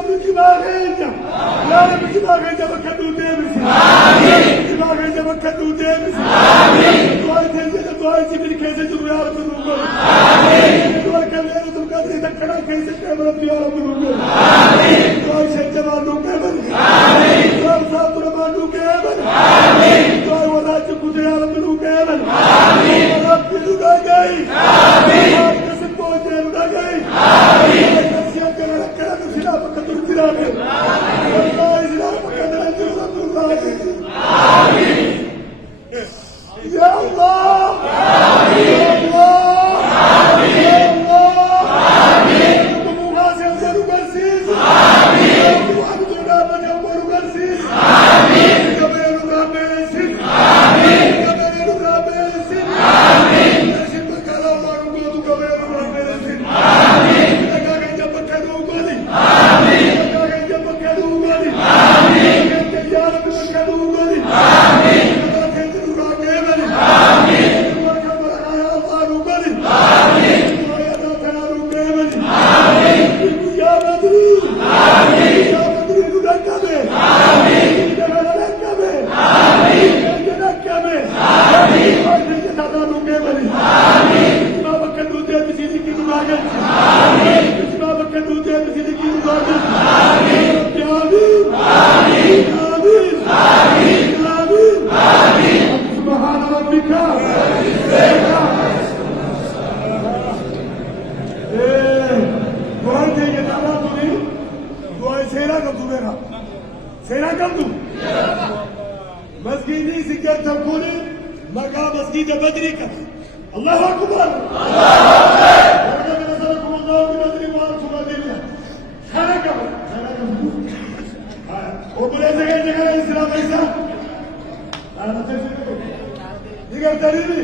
بجماغينا يا رب بجماغينا بكدو ديمس آمين بجماغينا بكدو ديمس آمين دعاء تنجد دعاء جبريل كيسة يا رب نقول آمين دعاء كبيرة تقدر تكنا كيسة كبر يا رب نقول آمين دعاء شجما نقبل آمين دعاء صابر ما نقبل آمين دعاء ولا تقول يا رب نقبل آمين رب نقول آمين كسب بوجه نقول آمين كسيان كنا نكنا نسينا بكتور ترابه الله إسلام كنا نجوا الله آمين يا الله يا الله يا الله آمين تموغاسي أمرو برسيس آمين وعبد الرحمن أمرو برسيس آمين كبير رابيسين آمين كبير رابيسين آمين نشيد بكرة أمرو كودو كبير رابيسين آمين لكاكا جب كدو غالي آمين لكاكا جب كدو غالي آمين يا رب كدو غالي آمين مسجدي سجاد تقولي مقام مسجد بدرك الله أكبر ولقد نصركم الله ببدر وأنتم أذلة خلقكم وبلا زكاة زكاة الإسلام عيسى أنا تفهم ديگر تريني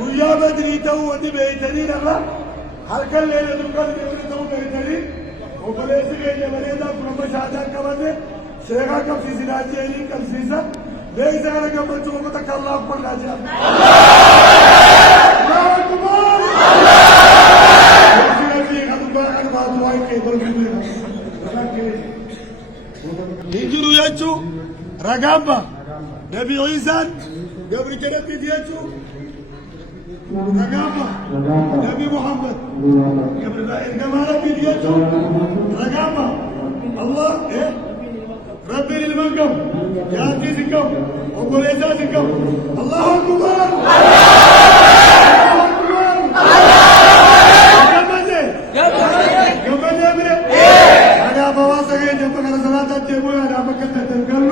ويا بدري تو ودي بيتنين الله هل كل ليلة تقول بدري تو بيتنين وبلا زكاة جبريدا كرم شاهدان كمان شيخا كم في سيراجي إلي كم سيسا ليس على كم بچوں کو تک اللہ اکبر لاجا اللہ اکبر Injuru yachu ragamba Nabi Isa Gabri Kerati yachu ragamba Nabi Muhammad Gabri Gamara yachu ragamba Allah ربي للمنقم يا عزيزكم وقل إعزازكم الله أكبر الله أكبر أنا بواسطة جنب كذا صلاة تجيبوا أنا بكتة تنقل